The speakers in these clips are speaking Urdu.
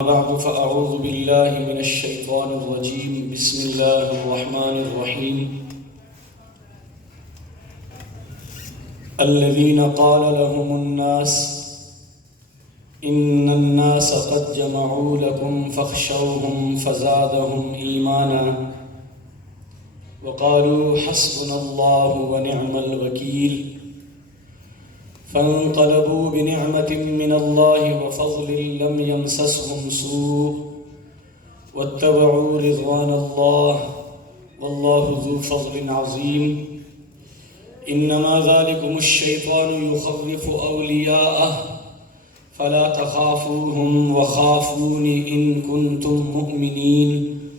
بعد فأعوذ بالله من الشيطان الرجيم بسم الله الرحمن الرحيم الذين قال لهم الناس إن الناس قد جمعوا لكم فاخشوهم فزادهم إيمانا وقالوا حسبنا الله ونعم الوكيل فانقلبوا بنعمة من الله وفضل لم يمسسهم سوء واتبعوا رضوان الله والله ذو فضل عظيم إنما ذلكم الشيطان يخوف أولياءه فلا تخافوهم وخافون إن كنتم مؤمنين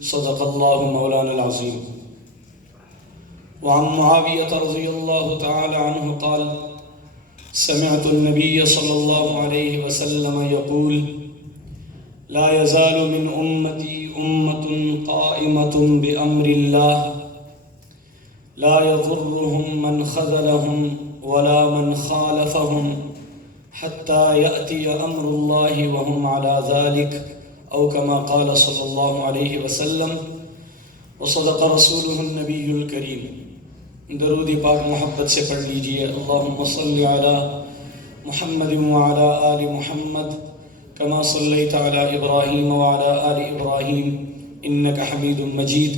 صدق الله مولانا العظيم. وعن معاوية رضي الله تعالى عنه قال سمعت النبي صلى الله عليه وسلم يقول لا يزال من أمتي أمة قائمة بأمر الله لا يضرهم من خذلهم ولا من خالفهم حتى يأتي أمر الله وهم على ذلك أو كما قال صلى الله عليه وسلم وصدق رسوله النبي الكريم. درود پاک محبت سے پڑھ لیجئے اللہم صلی علی محمد وعلی آل محمد کما صلیت علی ابراہیم وعلی آل ابراہیم انک حمید مجید.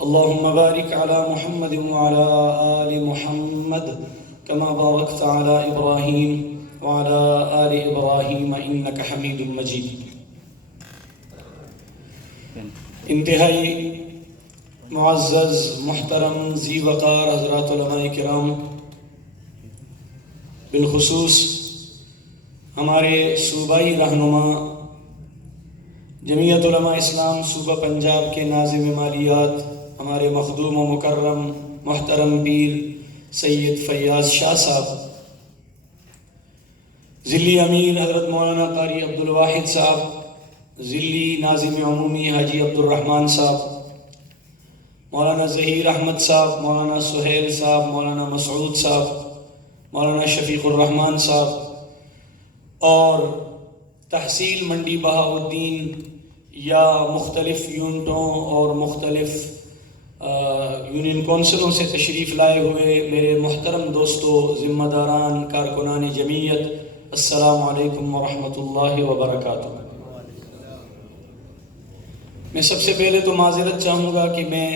اللہم بارک علی محمد وعلی آل محمد کما بارکت علی ابراہیم وعلی آل ابراہیم انک حمید مجید. انتہائی معزز محترم ذی وقار حضرات علماء کرام، بالخصوص ہمارے صوبائی رہنما جمعیت علماء اسلام صوبہ پنجاب کے ناظم مالیات ہمارے مخدوم و مکرم محترم پیر سید فیاض شاہ صاحب، ذلی امیر حضرت مولانا قاری عبدالواحد صاحب، ذلی ناظم عمومی حاجی عبدالرحمن صاحب، مولانا ظہیر احمد صاحب، مولانا سہیل صاحب، مولانا مسعود صاحب، مولانا شفیق الرحمن صاحب، اور تحصیل منڈی بہاؤالدین یا مختلف یونٹوں اور مختلف یونین کونسلوں سے تشریف لائے ہوئے میرے محترم دوستو، ذمہ داران، کارکنان جمعیت، السلام علیکم ورحمۃ اللہ وبرکاتہ. میں سب سے پہلے تو معذرت چاہوں گا کہ میں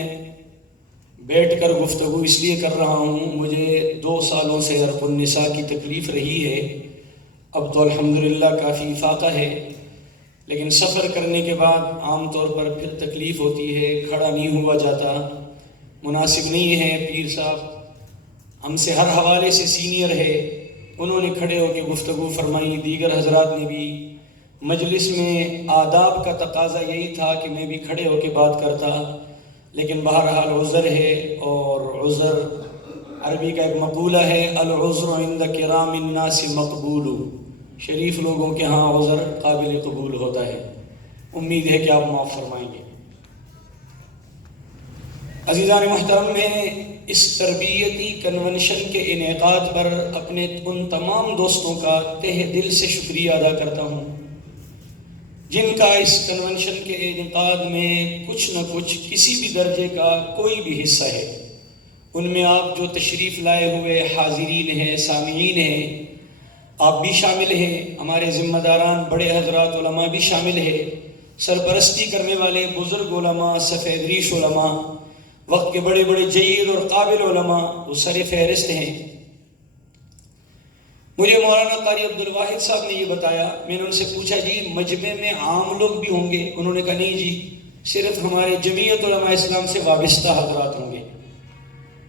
بیٹھ کر گفتگو اس لیے کر رہا ہوں، مجھے 2 سالوں سے عرق النساء کی تکلیف رہی ہے. اب تو الحمدللہ کافی فاقہ ہے، لیکن سفر کرنے کے بعد عام طور پر پھر تکلیف ہوتی ہے، کھڑا نہیں ہوا جاتا، مناسب نہیں ہے. پیر صاحب ہم سے ہر حوالے سے سینئر ہے، انہوں نے کھڑے ہو کے گفتگو فرمائی، دیگر حضرات نے بھی. مجلس میں آداب کا تقاضا یہی تھا کہ میں بھی کھڑے ہو کے بات کرتا، لیکن بہرحال عذر ہے، اور عذر عربی کا ایک مقولہ ہے العذر عند کرام الناس مقبول، شریف لوگوں کے ہاں عذر قابل قبول ہوتا ہے. امید ہے کہ آپ معاف فرمائیں گے. عزیزان محترم، میں اس تربیتی کنونشن کے انعقاد پر اپنے ان تمام دوستوں کا تہ دل سے شکریہ ادا کرتا ہوں جن کا اس کنونشن کے انعقاد میں کچھ نہ کچھ کسی بھی درجے کا کوئی بھی حصہ ہے. ان میں آپ جو تشریف لائے ہوئے حاضرین ہیں، سامعین ہیں، آپ بھی شامل ہیں، ہمارے ذمہ داران بڑے حضرات علماء بھی شامل ہیں، سرپرستی کرنے والے بزرگ علماء، سفید ریش علماء، وقت کے بڑے بڑے جید اور قابل علماء وہ سر فہرست ہیں. مجھے مولانا قاری عبدالواحد صاحب نے یہ بتایا، میں نے ان سے پوچھا جی مجمع میں عام لوگ بھی ہوں گے؟ انہوں نے کہا نہیں جی، صرف ہمارے جمعیت علماء اسلام سے وابستہ حضرات ہوں گے،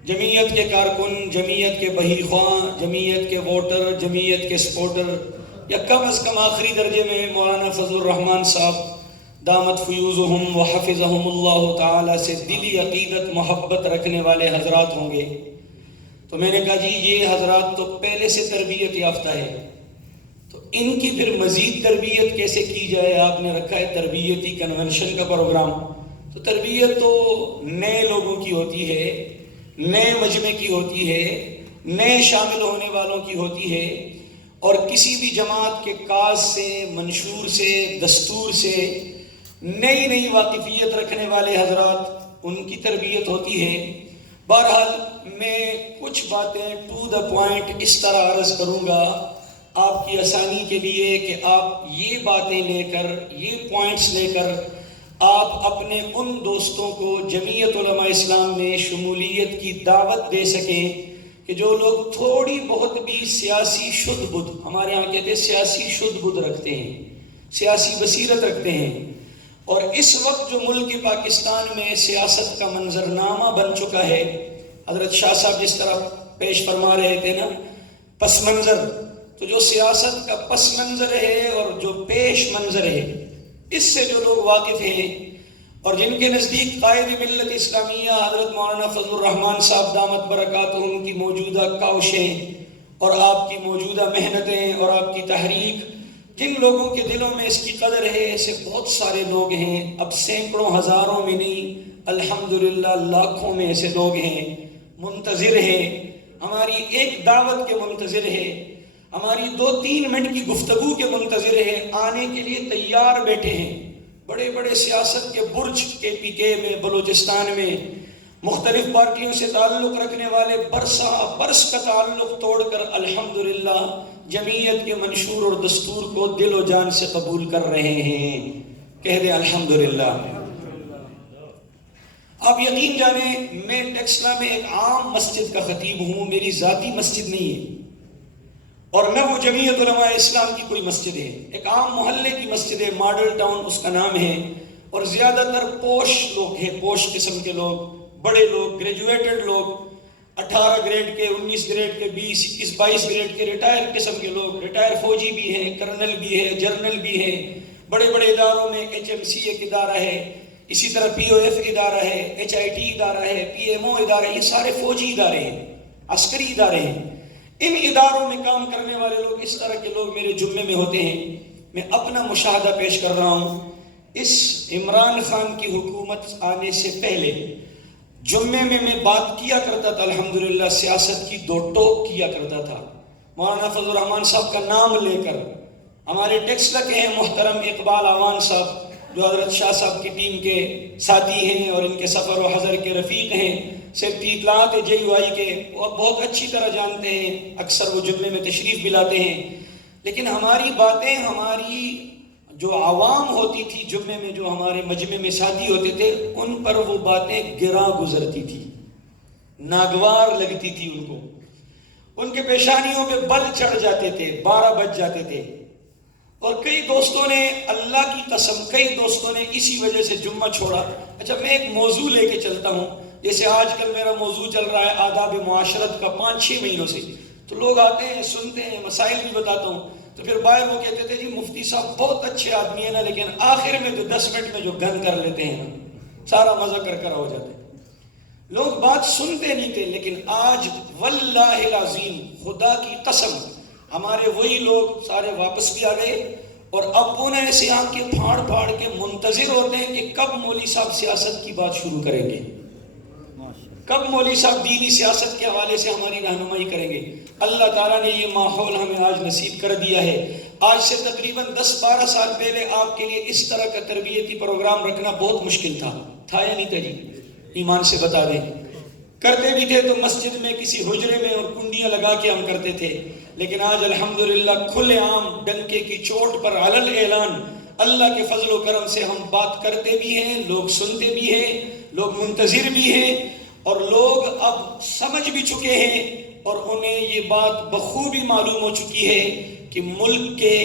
جمعیت کے کارکن، جمعیت کے بہی خواں، جمعیت کے ووٹر، جمعیت کے سپورٹر، یا کم از کم آخری درجے میں مولانا فضل الرحمن صاحب دامت فیوزہم وحفظہم اللہ تعالی سے دلی عقیدت محبت رکھنے والے حضرات ہوں گے. تو میں نے کہا جی یہ حضرات تو پہلے سے تربیت یافتہ ہے، تو ان کی پھر مزید تربیت کیسے کی جائے؟ آپ نے رکھا ہے تربیتی کنونشن کا پروگرام. تو تربیت تو نئے لوگوں کی ہوتی ہے، نئے مجمع کی ہوتی ہے، نئے شامل ہونے والوں کی ہوتی ہے. اور کسی بھی جماعت کے کاز سے، منشور سے، دستور سے نئی نئی واقفیت رکھنے والے حضرات، ان کی تربیت ہوتی ہے۔ بہرحال میں کچھ باتیں ٹو دا پوائنٹ اس طرح عرض کروں گا آپ کی آسانی کے لیے کہ آپ یہ باتیں لے کر، یہ پوائنٹس لے کر آپ اپنے ان دوستوں کو جمعیت علماء اسلام میں شمولیت کی دعوت دے سکیں کہ جو لوگ تھوڑی بہت بھی سیاسی شدھ بدھ، ہمارے ہاں کہتے ہیں سیاسی شدھ بدھ رکھتے ہیں، سیاسی بصیرت رکھتے ہیں، اور اس وقت جو ملک پاکستان میں سیاست کا منظرنامہ بن چکا ہے، حضرت شاہ صاحب جس طرح پیش فرما رہے تھے نا، پس منظر، تو جو سیاست کا پس منظر ہے اور جو پیش منظر ہے، اس سے جو لوگ واقف ہیں اور جن کے نزدیک قائد ملت اسلامیہ حضرت مولانا فضل الرحمان صاحب دامت برکاتہم کی موجودہ کاوشیں اور آپ کی موجودہ محنتیں اور آپ کی تحریک، جن لوگوں کے دلوں میں اس کی قدر ہے، ایسے بہت سارے لوگ ہیں، اب سینکڑوں ہزاروں میں نہیں، الحمدللہ لاکھوں میں ایسے لوگ ہیں، منتظر ہیں، ہماری ایک دعوت کے منتظر ہے، ہماری 2-3 منٹ کی گفتگو کے منتظر ہے، آنے کے لیے تیار بیٹھے ہیں۔ بڑے بڑے سیاست کے برج KPK میں، بلوچستان میں مختلف پارٹیوں سے تعلق رکھنے والے برس کا تعلق توڑ کر الحمدللہ جمعیت کے منشور اور دستور کو دل و جان سے قبول کر رہے ہیں، کہہ دیں الحمدللہ۔ آپ یقین جانیں میں ٹیکسلا میں ایک عام مسجد کا خطیب ہوں، میری ذاتی مسجد نہیں ہے اور نہ وہ جمعیت علماء اسلام کی کوئی مسجد ہے، ایک عام محلے کی مسجد ہے، ماڈل ٹاؤن اس کا نام ہے، اور زیادہ تر پوش لوگ ہیں، پوش قسم کے لوگ، بڑے لوگ، گریجویٹڈ لوگ، 18 گریڈ کے، 19 گریڈ کے، 20، 21، 22 گریڈ کے ریٹائر قسم کے لوگ، ریٹائر فوجی بھی ہیں، کرنل بھی ہے، جرنل بھی ہیں، بڑے بڑے اداروں میں HMC ایک ادارہ ہے، اسی طرح POF ادارہ ہے، HIT ادارہ ہے، PMO ادارہ ہے، یہ سارے فوجی ادارے ہیں، عسکری ادارے ہیں۔ ان اداروں میں کام کرنے والے لوگ، اس طرح کے لوگ میرے جمعے میں ہوتے ہیں۔ میں اپنا مشاہدہ پیش کر رہا ہوں، اس عمران خان کی حکومت آنے سے پہلے جمعے میں بات کیا کرتا تھا، الحمدللہ سیاست کی 2 ٹوک کیا کرتا تھا، مولانا فضل الرحمان صاحب کا نام لے کر۔ ہمارے ٹیکسلا کے ہیں محترم اقبال آوان صاحب، جو حضرت شاہ صاحب کی ٹیم کے ساتھی ہیں اور ان کے سفر و حضر کے رفیق ہیں، سیفٹی اطلاعات JUI کے، وہ بہت اچھی طرح جانتے ہیں، اکثر وہ جمعے میں تشریف بھی لاتے ہیں۔ لیکن ہماری باتیں، ہماری جو عوام ہوتی تھی جمعے میں، جو ہمارے مجمع میں ساتھی ہوتے تھے، ان پر وہ باتیں گراں گزرتی تھی، ناگوار لگتی تھی ان کو، ان کے پیشانیوں پہ بل چڑھ جاتے تھے، 12 بج جاتے تھے، اور کئی دوستوں نے، اللہ کی قسم کئی دوستوں نے اسی وجہ سے جمعہ چھوڑا۔ اچھا میں ایک موضوع لے کے چلتا ہوں، جیسے آج کل میرا موضوع چل رہا ہے آداب معاشرت کا 5-6 مہینوں سے، تو لوگ آتے ہیں، سنتے ہیں، مسائل بھی بتاتا ہوں، تو پھر باہر وہ کہتے تھے جی مفتی صاحب بہت اچھے آدمی ہیں نا، لیکن آخر میں جو 10 منٹ میں جو گن کر لیتے ہیں نا، سارا مزہ کر ہو جاتے ہیں۔ لوگ بات سنتے نہیں تھے، لیکن آج واللہ العظیم، خدا کی قسم، ہمارے وہی لوگ سارے واپس بھی آ گئے، اور اب وہ ایسے آنکھیں پھاڑ پھاڑ کے منتظر ہوتے ہیں کہ کب مولوی صاحب سیاست کی بات شروع کریں گے، کب مولوی صاحب دینی سیاست کے حوالے سے ہماری رہنمائی کریں گے۔ اللہ تعالیٰ نے یہ ماحول ہمیں آج نصیب کر دیا ہے۔ آج سے تقریباً 10-12 سال پہلے آپ کے لیے اس طرح کا تربیتی پروگرام رکھنا بہت مشکل تھا یا نہیں تھا جی؟ ایمان سے بتا دیں، کرتے بھی تھے تو مسجد میں کسی حجرے میں اور کنڈیاں لگا کے ہم کرتے تھے، لیکن آج الحمدللہ کھلے عام ڈنکے کی چوٹ پر علل اعلان اللہ کے فضل و کرم سے ہم بات کرتے بھی ہیں، لوگ سنتے بھی ہیں، لوگ منتظر بھی ہیں، اور لوگ اب سمجھ بھی چکے ہیں، اور انہیں یہ بات بخوبی معلوم ہو چکی ہے کہ ملک کے،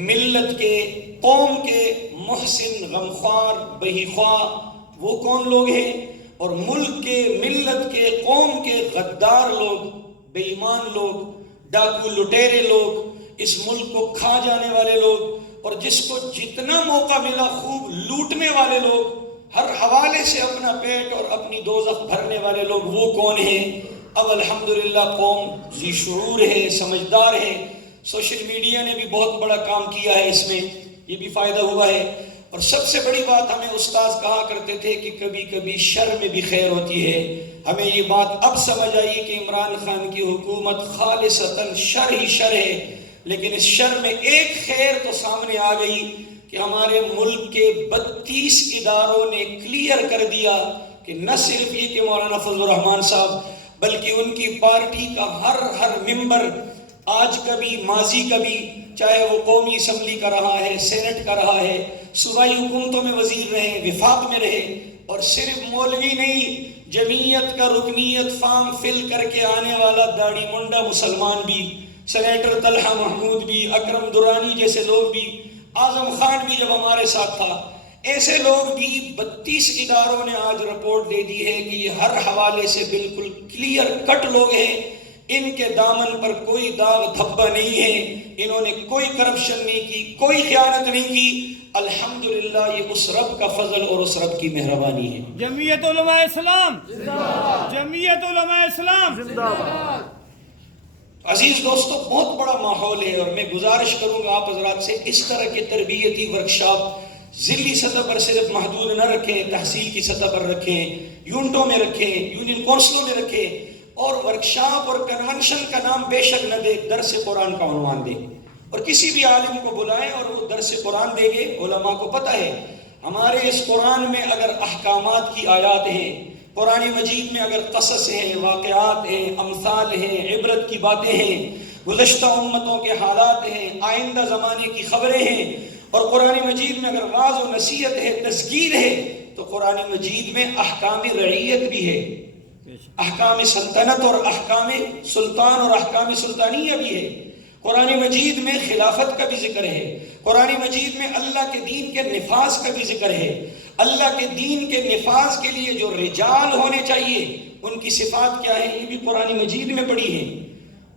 ملت کے، قوم کے محسن، غمخوار، بہیخواہ وہ کون لوگ ہیں، اور ملک کے، ملت کے، قوم کے غدار لوگ، بے ایمان لوگ، ڈاکو لٹیرے لوگ، اس ملک کو کھا جانے والے لوگ، اور جس کو جتنا موقع ملا خوب لوٹنے والے لوگ، ہر حوالے سے اپنا پیٹ اور اپنی دوزخ بھرنے والے لوگ، وہ کون ہیں؟ اب الحمدللہ قوم ذی شعور ہے، سمجھدار ہے۔ سوشل میڈیا نے بھی بہت بڑا کام کیا ہے، اس میں یہ بھی فائدہ ہوا ہے۔ اور سب سے بڑی بات، ہمیں استاذ کہا کرتے تھے کہ کبھی کبھی شر میں بھی خیر ہوتی ہے۔ ہمیں یہ بات اب سمجھ آئی کہ عمران خان کی حکومت خالصتاً شر ہی شر ہے، لیکن اس شر میں ایک خیر تو سامنے آ گئی کہ ہمارے ملک کے 32 اداروں نے کلیئر کر دیا کہ نہ صرف یہ کہ مولانا فضل الرحمان صاحب بلکہ ان کی پارٹی کا ہر ممبر آج کا بھی ماضی کا بھی، چاہے وہ قومی اسمبلی کا رہا ہے، سینٹ کا رہا ہے، صوبائی حکومتوں میں وزیر رہے، وفاق میں رہے، اور صرف مولوی نہیں، جمعیت کا رکنیت فارم فل کر کے آنے والا داڑھی منڈا مسلمان بھی، سینیٹر طلحہ محمود بھی، اکرم درانی جیسے لوگ بھی، اعظم خان بھی جب ہمارے ساتھ تھا، ایسے لوگ بھی 32 اداروں نے آج رپورٹ دے دی ہے کہ یہ ہر حوالے سے بالکل کلیئر کٹ لوگ ہیں، ان کے دامن پر کوئی داغ دھبا نہیں ہے، انہوں نے کوئی کرپشن نہیں کی، کوئی خیانت نہیں کی۔ الحمدللہ یہ اس رب کا فضل اور اس رب کی مہربانی ہے۔ جمعیت علماء اسلام زندہ باد، جمعیت علماء اسلام زندہ باد۔ عزیز دوستو، بہت بڑا ماحول ہے، اور میں گزارش کروں گا آپ حضرات سے اس طرح کے تربیتی ورکشاپ ضلعی سطح پر صرف محدود نہ رکھیں، تحصیل کی سطح پر رکھیں، یونٹوں میں رکھیں، یونین کونسلوں میں رکھیں، اور ورکشاپ اور کنونشن کا نام بے شک نہ دے، درس قرآن کا عنوان دے، اور کسی بھی عالم کو بلائیں اور وہ درس قرآن دے گے۔ علماء کو پتہ ہے ہمارے اس قرآن میں اگر احکامات کی آیات ہیں، قرآن مجید میں اگر قصص ہیں، واقعات ہیں، امثال ہیں، عبرت کی باتیں ہیں، گزشتہ امتوں کے حالات ہیں، آئندہ زمانے کی خبریں ہیں، اور قرآن مجید میں اگر واعظ و نصیحت ہے، تذکیر ہے، تو قرآن مجید میں احکام رعیت بھی ہے، احکام سلطنت اور احکام سلطان اور احکام سلطانیہ بھی ہے۔ قرآن مجید میں خلافت کا بھی ذکر ہے، قرآن مجید میں اللہ کے دین کے نفاذ کا بھی ذکر ہے، اللہ کے دین کے نفاذ کے لیے جو رجال ہونے چاہیے ان کی صفات کیا ہے، یہ بھی قرآن مجید میں پڑھی ہیں۔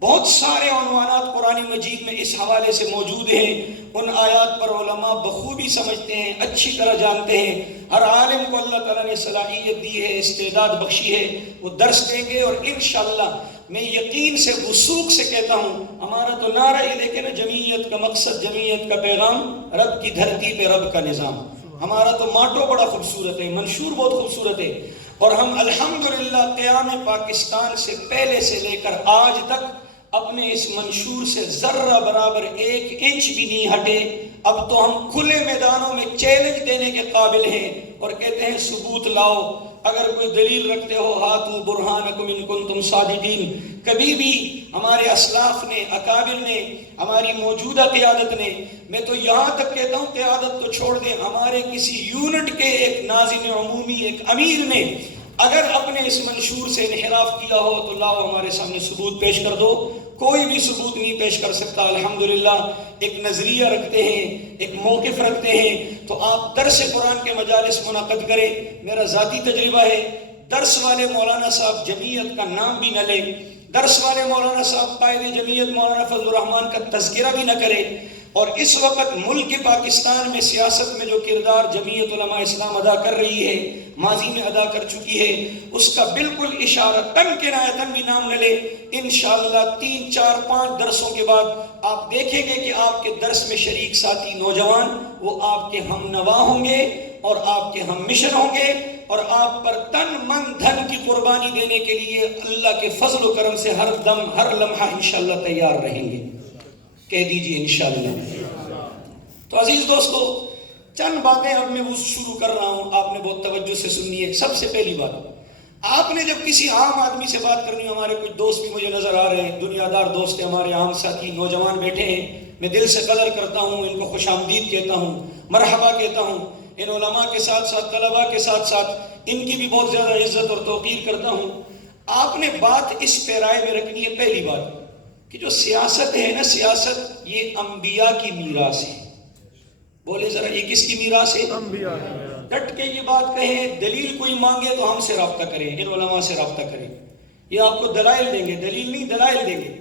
بہت سارے عنوانات قرآن مجید میں اس حوالے سے موجود ہیں، ان آیات پر علماء بخوبی سمجھتے ہیں، اچھی طرح جانتے ہیں۔ ہر عالم کو اللہ تعالیٰ نے صلاحیت دی ہے، استعداد بخشی ہے، وہ درس دیں گے، اور انشاءاللہ میں یقین سے وثوق سے کہتا ہوں، ہمارا تو نعرہ یہ دیکھیں نا، جمعیت کا مقصد، جمعیت کا پیغام، رب کی دھرتی پہ رب کا نظام۔ ہمارا تو ماٹو بڑا خوبصورت ہے، منشور بہت خوبصورت ہے، اور ہم الحمدللہ قیام پاکستان سے پہلے سے لے کر آج تک اپنے اس منشور سے ذرہ برابر 1 انچ بھی نہیں ہٹے۔ اب تو ہم کھلے میدانوں میں چیلنج دینے کے قابل ہیں اور کہتے ہیں ثبوت لاؤ، اگر کوئی دلیل رکھتے ہو ہاتھو برہانکم ان کنتم صادقین۔ کبھی بھی ہمارے اسلاف نے، اکابر نے، ہماری موجودہ قیادت نے، میں تو یہاں تک کہتا ہوں قیادت تو چھوڑ دیں، ہمارے کسی یونٹ کے ایک ناظم عمومی، ایک امیر نے اگر اپنے اس منشور سے انحراف کیا ہو تو لاؤ ہمارے سامنے ثبوت پیش کر دو۔ کوئی بھی ثبوت نہیں پیش کر سکتا۔ الحمدللہ ایک نظریہ رکھتے ہیں، ایک موقف رکھتے ہیں، تو آپ درس قرآن کے مجالس منعقد کریں۔ میرا ذاتی تجربہ ہے، درس والے مولانا صاحب جمعیت کا نام بھی نہ لیں، درس والے مولانا صاحب قائد جمعیت مولانا فضل الرحمان کا تذکرہ بھی نہ کرے، اور اس وقت ملک پاکستان میں سیاست میں جو کردار جمعیت علماء اسلام ادا کر رہی ہے، ماضی میں ادا کر چکی ہے، اس کا بالکل اشارتاً کنایتاً بھی نام نہ لے۔ انشاءاللہ 3 4 5 درسوں کے بعد آپ دیکھیں گے کہ آپ کے درس میں شریک ساتھی نوجوان وہ آپ کے ہم نوا ہوں گے اور آپ کے ہم مشن ہوں گے، اور آپ پر تن من دھن کی قربانی دینے کے لیے اللہ کے فضل و کرم سے ہر دم ہر لمحہ انشاءاللہ تیار رہیں گے۔ کہہ دیجئے انشاءاللہ۔ تو عزیز دوستو، چند باتیں اب میں وہ شروع کر رہا ہوں، آپ نے بہت توجہ سے سننی ہے۔ سب سے پہلی بات، آپ نے جب کسی عام آدمی سے بات کرنی، ہمارے کچھ دوست بھی مجھے نظر آ رہے ہیں، دنیا دار دوست ہیں ہمارے، عام ساتھی نوجوان بیٹھے ہیں، میں دل سے قدر کرتا ہوں، ان کو خوش آمدید کہتا ہوں، مرحبا کہتا ہوں، ان علماء کے ساتھ ساتھ طلباء کے ساتھ ساتھ ان کی بھی بہت زیادہ عزت اور توقیر کرتا ہوں۔ آپ نے بات اس پیرائے میں رکھنی ہے، پہلی بات کہ جو سیاست ہے نا، سیاست یہ انبیاء کی میراث ہے۔ بولے ذرا، یہ کس کی میراث ہے؟ انبیاء کی۔ ڈٹ کے یہ بات کہیں، دلیل کوئی مانگے تو ہم سے رابطہ کریں، ان علماء سے رابطہ کریں، یہ آپ کو دلائل دیں گے، دلیل نہیں دلائل دیں گے۔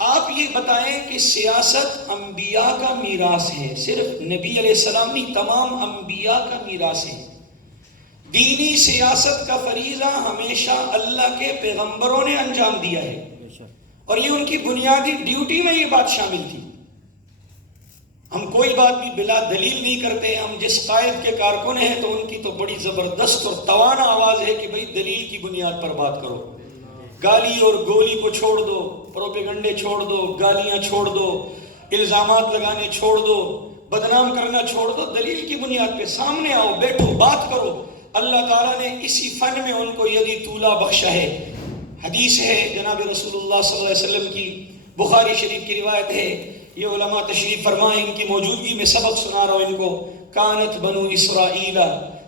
آپ یہ بتائیں کہ سیاست انبیاء کا میراث ہے، صرف نبی علیہ السلام نہیں، تمام انبیاء کا میراث ہے۔ دینی سیاست کا فریضہ ہمیشہ اللہ کے پیغمبروں نے انجام دیا ہے، اور یہ ان کی بنیادی ڈیوٹی میں یہ بات شامل تھی۔ ہم کوئی بات بھی بلا دلیل نہیں کرتے۔ ہم جس قائد کے کارکن ہیں تو ان کی تو بڑی زبردست اور توانا آواز ہے کہ بھئی دلیل کی بنیاد پر بات کرو، گالی اور گولی کو چھوڑ دو، پروپیگنڈے چھوڑ دو، گالیاں چھوڑ دو، الزامات لگانے چھوڑ دو، بدنام کرنا چھوڑ دو، دلیل کی بنیاد پہ سامنے آؤ، بیٹھو، بات کرو۔ اللہ تعالیٰ نے اسی فن میں ان کو یدی طولہ بخشا ہے۔ حدیث ہے جناب رسول اللہ صلی اللہ علیہ وسلم کی، بخاری شریف کی روایت ہے، یہ علماء تشریف فرمائیں، ان کی موجودگی میں سبق سنا رہا ہوں ان کو۔ کانت بنو اسرائیل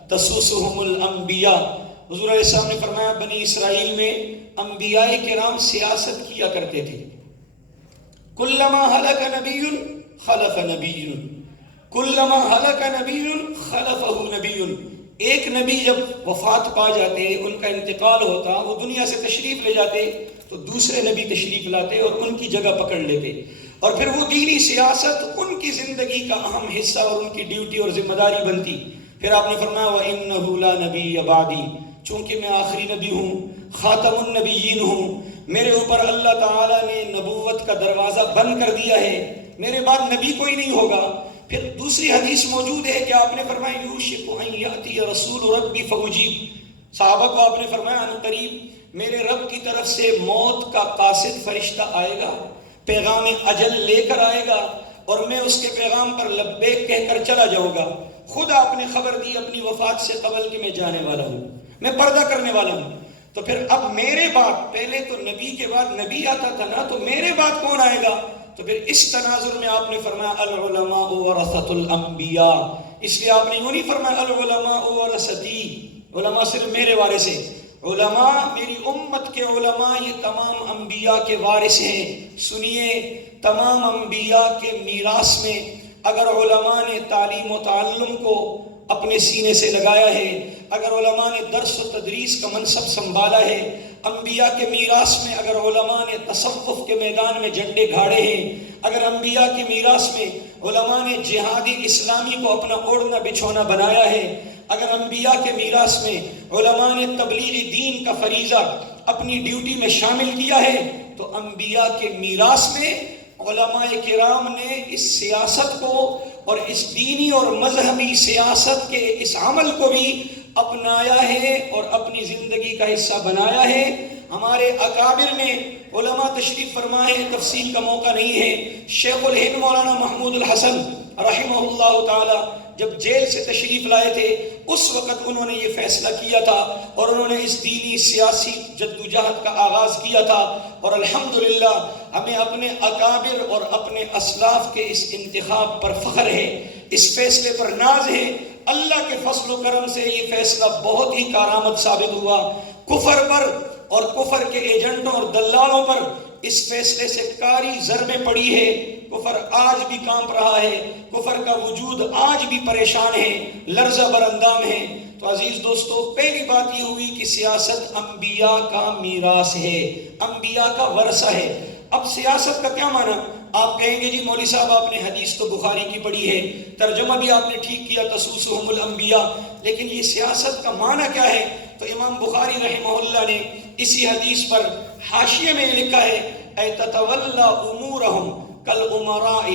تسوسہم الانبیاء، حضور علیہ السلام نے فرمایا بنی اسرائیل میں انبیاء کرام سیاست کیا کرتے تھے۔ کلما ہلک نبی خلف نبی، کلما ہلک نبی خلفہ نبی، ایک نبی جب وفات پا جاتے، ان کا انتقال ہوتا، وہ دنیا سے تشریف لے جاتے تو دوسرے نبی تشریف لاتے اور ان کی جگہ پکڑ لیتے، اور پھر وہ دینی سیاست ان کی زندگی کا اہم حصہ اور ان کی ڈیوٹی اور ذمہ داری بنتی۔ پھر آپ نے فرمایا وَإِنَّهُ لَا نَبِيَّ بَعْدِي، چونکہ میں آخری نبی ہوں، خاتم النبیین ہوں، میرے اوپر اللہ تعالیٰ نے نبوت کا دروازہ بند کر دیا ہے، میرے بعد نبی کوئی نہیں ہوگا۔ پھر دوسری حدیث موجود ہے کہ آپ نے فرمایا یوشک ان یاتی رسول ربی فاجیب، صحابہ کو آپ نے فرمایا ان قریب میرے رب کی طرف سے موت کا قاصد فرشتہ آئے گا، پیغام اجل لے کر آئے گا، اور میں اس کے پیغام پر لبیک کہہ کر چلا جاؤں گا۔ خود آپ نے خبر دی اپنی وفات سے قبل کہ میں جانے والا ہوں، میں پردہ کرنے والا ہوں۔ تو پھر اب میرے بعد، پہلے تو نبی کے بعد نبی آتا تھا نا، تو میرے بعد کون آئے گا؟ تو پھر اس تناظر میں آپ نے فرمایا العلماء ورثۃ الانبیاء، اس لیے آپ نے یوں نہیں فرمایا العلماء ورثتی، علماء صرف میرے وارث ہیں، علماء میری امت کے علماء یہ تمام انبیاء کے وارث ہیں۔ سنیے، تمام انبیاء کے میراث میں اگر علماء نے تعلیم و تعلم کو اپنے سینے سے لگایا ہے، اگر علماء نے درس و تدریس کا منصب سنبھالا ہے، انبیاء کے میراث میں اگر علماء نے تصوف کے میدان میں جھنڈے گاڑے ہیں، اگر انبیاء کے میراث میں علماء نے جہادی اسلامی کو اپنا اوڑھنا بچھونا بنایا ہے، اگر انبیاء کے میراث میں علماء نے تبلیغ دین کا فریضہ اپنی ڈیوٹی میں شامل کیا ہے، تو انبیاء کے میراث میں علماء کرام نے اس سیاست کو اور اس دینی اور مذہبی سیاست کے اس عمل کو بھی اپنایا ہے اور اپنی زندگی کا حصہ بنایا ہے۔ ہمارے اکابر میں علماء تشریف فرمائے، تفصیل کا موقع نہیں ہے، شیخ الہند مولانا محمود الحسن رحمہ اللہ تعالی جب جیل سے تشریف لائے تھے، اس وقت انہوں نے یہ فیصلہ کیا تھا اور انہوں نے اس دینی سیاسی جدوجہد کا آغاز کیا تھا، اور الحمدللہ ہمیں اپنے اکابر اور اپنے اسلاف کے اس انتخاب پر فخر ہے، اس فیصلے پر ناز ہے۔ اللہ کے فضل و کرم سے یہ فیصلہ بہت ہی کارآمد ثابت ہوا۔ کفر پر اور کفر کے ایجنٹوں اور دلالوں پر اس فیصلے سے کاری ضربیں پڑی ہے۔ کفر آج بھی کانپ رہا ہے، کفر کا وجود آج بھی پریشان ہے، لرزہ بر اندام ہے۔ تو عزیز دوستو، پہلی بات یہ ہوئی کہ سیاست انبیاء کا میراث ہے، انبیاء کا ورثہ ہے۔ اب سیاست کا کیا معنی؟ آپ کہیں گے جی مولوی صاحب آپ نے حدیث تو بخاری کی پڑھی ہے، ترجمہ بھی آپ نے ٹھیک کیا تسوسہم الانبیاء، لیکن یہ سیاست کا معنی کیا ہے؟ تو امام بخاری رحمہ اللہ نے اسی حدیث پر حاشیے میں لکھا ہے اے تتولا امورہم کالامراء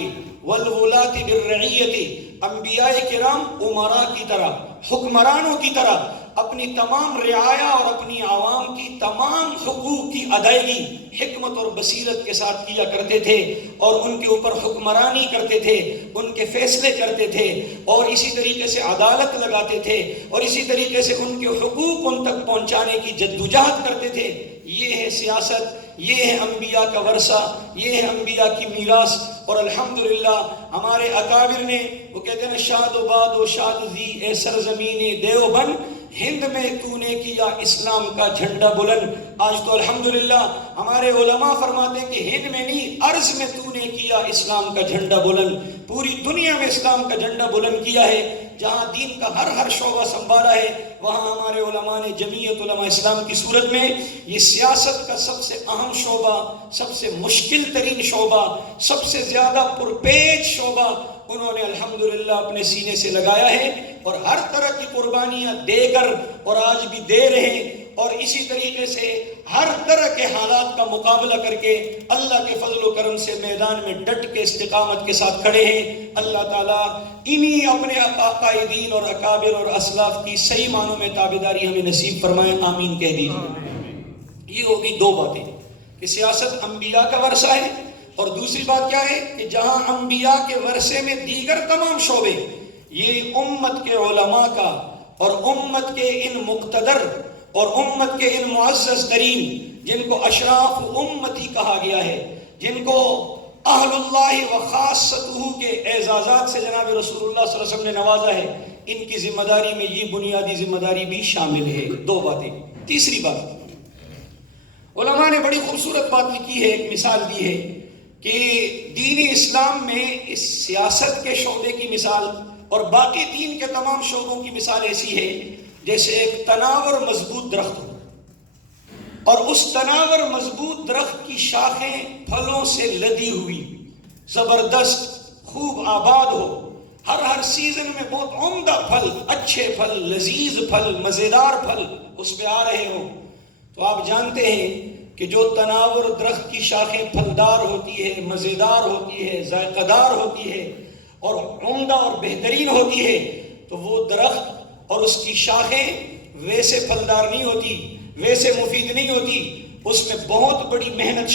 والولاة بالرعیت، انبیاء کرام امراء کی طرح، حکمرانوں کی طرح اپنی تمام رعایا اور اپنی عوام کی تمام حقوق کی ادائیگی حکمت اور بصیرت کے ساتھ کیا کرتے تھے، اور ان کے اوپر حکمرانی کرتے تھے، ان کے فیصلے کرتے تھے، اور اسی طریقے سے عدالت لگاتے تھے، اور اسی طریقے سے ان کے حقوق ان تک پہنچانے کی جدوجہد کرتے تھے۔ یہ ہے سیاست، یہ ہے انبیاء کا ورثہ، یہ ہے انبیاء کی میراث۔ اور الحمدللہ ہمارے اکابر نے، وہ کہتے ہیں شاد و باد و شاد زی اے سرزمین دیوبند، ہند میں تو نے کیا اسلام کا جھنڈا بلند۔ آج تو الحمدللہ ہمارے علماء فرماتے ہیں کہ ہند میں نہیں، ارض میں تو نے کیا اسلام کا جھنڈا بلند، پوری دنیا میں اسلام کا جھنڈا بلند کیا ہے۔ جہاں دین کا ہر شعبہ سنبھالا ہے، وہاں ہمارے علماء نے جمعیت علماء اسلام کی صورت میں یہ سیاست کا سب سے اہم شعبہ، سب سے مشکل ترین شعبہ، سب سے زیادہ پرپیچ شعبہ انہوں نے الحمدللہ اپنے سینے سے لگایا ہے، اور ہر طرح کی قربانیاں دے کر، اور آج بھی دے رہے ہیں، اور اسی طریقے سے ہر طرح کے حالات کا مقابلہ کر کے اللہ کے فضل و کرم سے میدان میں ڈٹ کے استقامت کے ساتھ کھڑے ہیں۔ اللہ تعالیٰ انہی اپنے قائدین اور اکابر اور اسلاف کی صحیح معنوں میں تابعداری ہمیں نصیب فرمائے، آمین کہہ دیجیے۔ یہ ہوگی دو باتیں کہ سیاست انبیاء کا ورثہ ہے، اور دوسری بات کیا ہے کہ جہاں انبیاء کے ورثے میں دیگر تمام شعبے، یہ امت کے علماء کا اور امت کے ان مقتدر اور امت کے ان معزز ترین جن کو اشراف امتی کہا گیا ہے، جن کو اہل اللہ و خاصتہ کے اعزازات سے جناب رسول اللہ صلی اللہ علیہ وسلم نے نوازا ہے، ان کی ذمہ داری میں یہ بنیادی ذمہ داری بھی شامل ہے۔ دو باتیں۔ تیسری بات، علماء نے بڑی خوبصورت بات لکھی ہے، ایک مثال دی ہے کہ دین اسلام میں اس سیاست کے شعبے کی مثال اور باقی دین کے تمام شعبوں کی مثال ایسی ہے جیسے ایک تناور مضبوط درخت ہو، اور اس تناور مضبوط درخت کی شاخیں پھلوں سے لدی ہوئی، زبردست، خوب آباد ہو، ہر سیزن میں بہت عمدہ پھل، اچھے پھل، لذیذ پھل، مزیدار پھل اس پہ آ رہے ہوں، تو آپ جانتے ہیں کہ جو تناور درخت کی شاخیں پھلدار ہوتی ہے، مزیدار ہوتی ہے، ذائقہ دار ہوتی ہے اور عمدہ اور بہترین ہوتی ہے، تو وہ درخت اور اس کی شاخیں ویسے پھلدار نہیں ہوتی، ویسے مفید نہیں ہوتی، اس میں بہت بڑی محنت